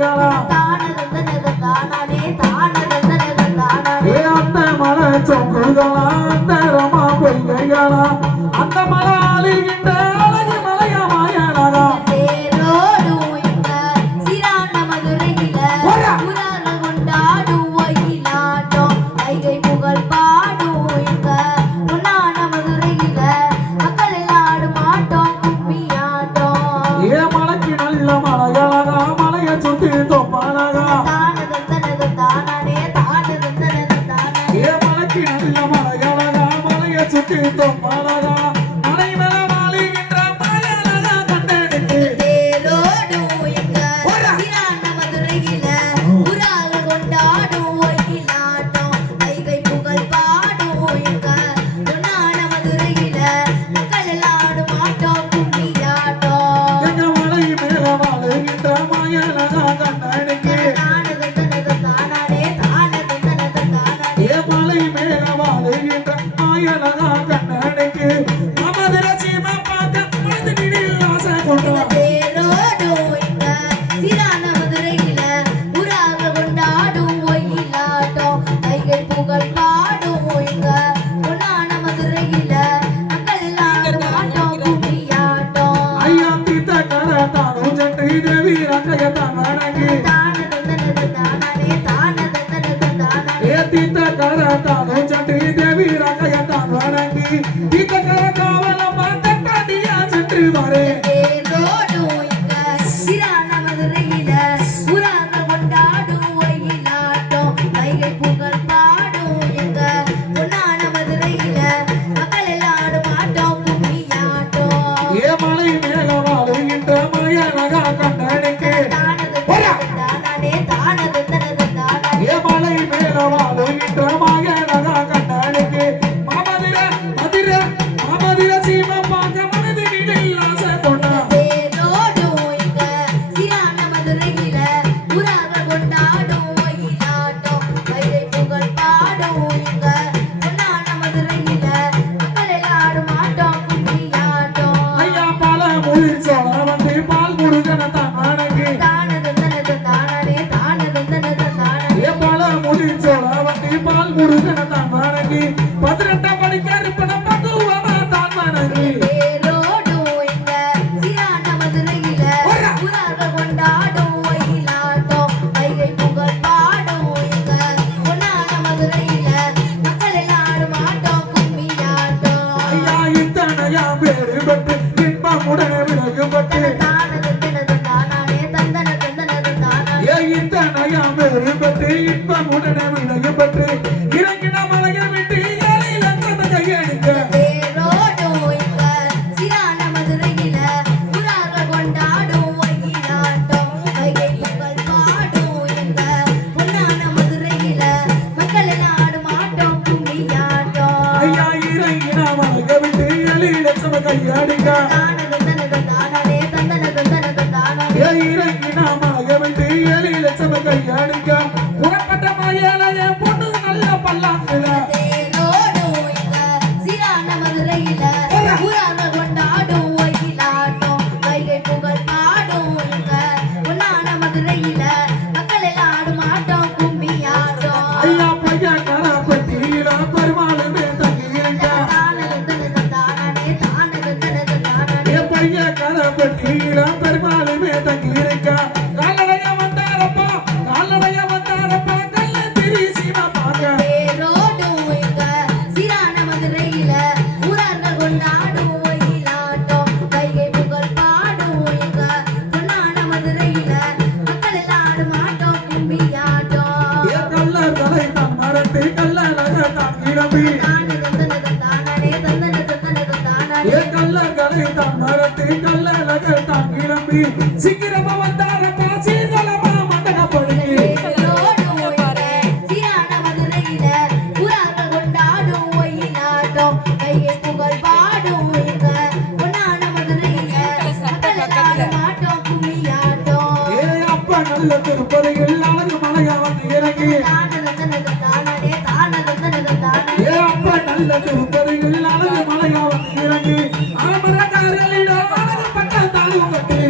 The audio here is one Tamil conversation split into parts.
பொய்யாளா அந்த மலை சொங்குகளா அந்த ரமா பொய்யாளா அந்த மலை அழுகின்ற அழகு மலையா மாயனகா மலைக்கு நல்ல மலையழகா மலையை சுத்தி தொப்பானகா மலைக்கு நல்ல மலையழகா மலையை சுத்தி தொப்பானகா மலை மேல வாழுகின்ற மலையழகா கண்டெடுத்து மலை மேல வாழுகின்ற மாயனகா கண்ணனுக்கு நமது ரசிமா பார்த்து மனதினில் ஆசை கொண்டான் ஐயா தீத்த கர தானு ஜட்டி தேவி ரங்கைய தான் வணங்கி தீத்த கர தானு ஜட்டி தேவி ரங்கைய தான் வணங்கி தீத்த கர காவலம் தட்டாடியா சென்று வரே மலை மேல வாழுகின்ற மாயனகா கண்ணனுக்கு மலை மேல வாழுகின்ற மாயனகா கண்ணனுக்கு மதிர சீமா பார்க்க மனதினில் ஆசை கொண்டான் வந்து பால் முருகன தான் வணங்கி பல முடிச்சோட வந்து பால் முருகன தான் வணங்கி 18 மணிக்கு இருப்பன பக்குவமா தான் வணங்கி ஐயா இத்தனையா பேரு பட்டு இன்பமுடனே விலகுபட்டு பட்டு இன்பமுடனே விலகுபட்டு இறங்கின மலையை விட்டு ஏழையில தந்த கையெடுக்க ஐயா இறங்கின மலையை விட்டு ஏழையில தந்த கையெடுக்க இறங்கின மலையை விட்டு ஏழையில தந்த கையெடுக்க புறப்பட்ட மாயலைய பொண்ணு நல்ல பல்லாக்குல ஐயா பையா கரப்பட்டியில பெருமாளுமே தங்கியிருக்க பையா கரப்பட்டியில பெருமாளுமே தங்கியிருக்க காலடைய வந்தாரப்பா கல்ல திரி சீமா பார்க்க சீக்கிரமா வந்தாரப்பா சீதளமா மண்டக படுகி அப்ப நல்ல திருப்பதியில் அழகு மலையா வந்து இறங்கி அப்ப நல்ல திருப்பதியில் அழகு மலையா வந்து இறங்கி அமரக்காரலிடம் அழகு பட்டம் தாழ்வு கட்டி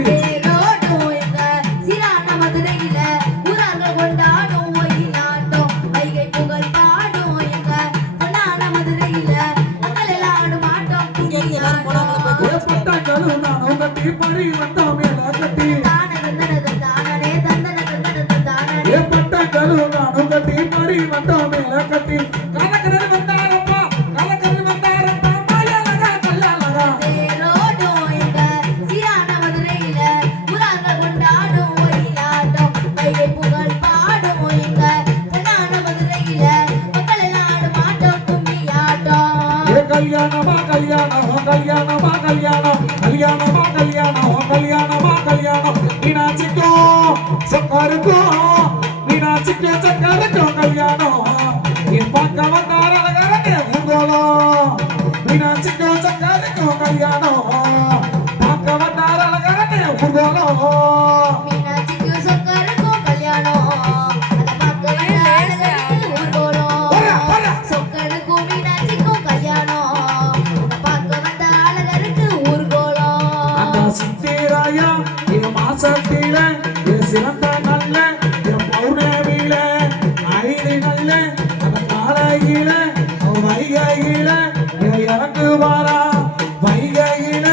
பந்தலும் நானும் கட்டி மறி வந்தோம் மேல கட்டி கலக்கடல் வந்தாரப்பா கலக்கடல் வந்தாரப்பா மாயலகா கல்லாலகா தேரோடும் எங்க சீரான மதுரையில புறாக்கள் கொண்டாடும் ஒயிலாட்டம் கையை புகழ் பாடும் எங்க பொன்னான மதுரையில மக்கள் எல்லாம் ஆடும் ஆட்டம் கும்மியாட்டம் கல்யாணமா கல்யாணம் கல்யாணமா கல்யாணம் கல்யாணமா கல்யாணம் கல்யாணமா கல்யாணம் மீனாட்சிக்கும் சொக்காருக்கும் மீனாட்சிக்கும் சொக்காருக்கும் கல்யாணம் என் பக்கம் வந்தார அழகாரே ஊர்கோலம் மீனாட்சிக்கும் சொக்காருக்கும் கல்யாணம் பக்கம் வந்தார அழகாரே ஊர்கோலம் மீனாட்சிக்கு சொக்கருக்கும் கல்யாணம் அத பார்க்க வந்த அழகருக்கு ஊர்கோலம் சொக்கருக்கும் மீனாட்சிக்கும் கல்யாணம் அத பார்க்க வந்த அழகருக்கு ஊர்கோலம் அந்த சித்திராயா என் மாசத்தில என் சிறந்த நல்ல என் பௌர்ணமியில ஐந்து நல்ல அந்த காலையில வைகையில இறங்கு வாரா வைகையில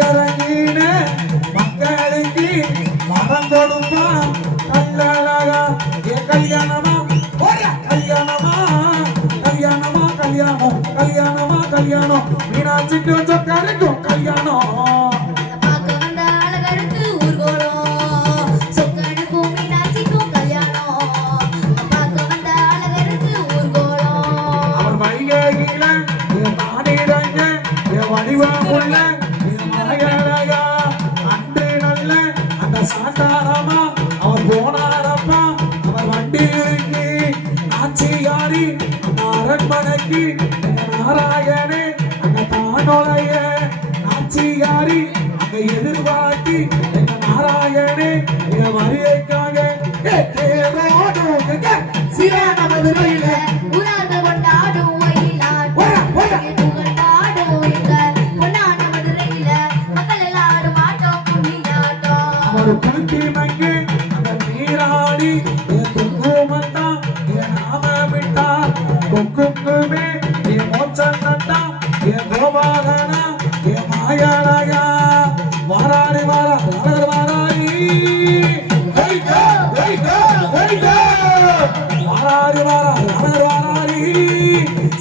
இறங்கின மக்களுக்கு மரம் கொடுப்பா கல்லழகா என் கல்யாணமா கல்யாணமா கல்யாணமா கல்யாணம் கல்யாணமா கல்யாணம் மீனாட்சிக்கும் சொக்காருக்கும் கல்யாணம் அத பார்க்க வந்த அழகருக்கு ஊர்கோலம் சொக்கருக்கும் மீனாட்சிக்கும் கல்யாணம் அத பார்க்க வந்த அழகருக்கு ஊர்கோலம் அவர் வைகையில என் நாடிரங்க என் வடிவமுள்ள என் மலையழகா அன்று நல்ல அந்த சாந்தாரமா அவர் போனாரப்பா அவர் வண்டி இருக்கு ஆட்சியாரி அந்த அரண்மனைக்கு நாராயணே அங்க தானொலைய ஆட்சியாரி அங்க எதிர்பார்த்தி எங்க நாராயணே என் வரியைக்காக சீரான மதுரையில ஊராக கொண்டாடும் ஒயிலாட்டம் கையை புகழ் பாடும் எங்க பொன்னான மதுரையில மக்கள் எல்லாம் ஆடும் ஆட்டம் கும்மியாட்டம் அவர் குளித்தி மங்கி அந்த நீராடி என் குங்குமந்தா என் நாம விட்டா குங்குமே என் மோச்சம் நட்டா என் கோபாலனா என் மாயாலயா வாராடி வாராடி வாராடி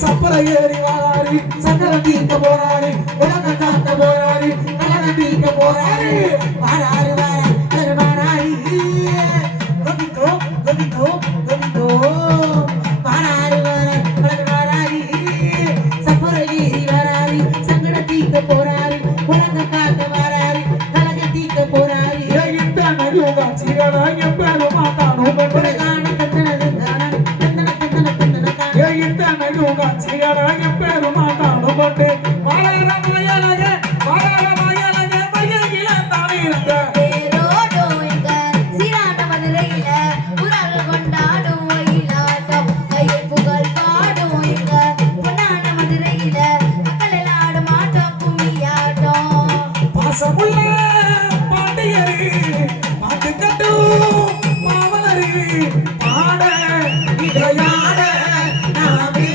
சப்பர ஏறி வாராடி சக்கர தீர்க்க போராடி உலக காக்க போராடி கலக தீர்க்க போராடி வாராடி வாராடி கோவிந்தோ கோவிந்தோ கோவிந்தோ வாராடி வாராடி சப்பர ஏறி வாராடி சக்கர தீர்க்க போராடி உலக காக்க வாராடி கலக தீர்க்க போராடி இந்த நடுவா சீரடா எப்பேரு மாட்டானோ காண தந்தனது இந்த நடுவா சீரடா எப்பேரு மாட்டானோ பட்டு வாராட மாயலக மையில தானிருங்க தேரோடும் எங்க சீரான மதுரையில ஊராக கொண்டாடும் ஒயிலாட்டம் கையை புகழ் பாடும் எங்க பொன்னான மதுரையில மக்கள் எல்லாம் ஆடும் ஆட்டம் கும்மியாட்டம் பாசமுள்ள பாண்டியரி பாட்டு கட்டு பாவலரி பாட இடையாட நாமே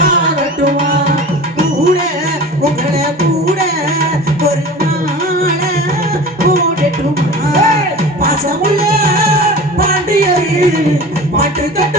பாடட்டுமா கூட உங்களை கூட ஒரு மாலை போடட்டுமா பாசமுள்ள பாண்டியரி பாட்டு கட்டு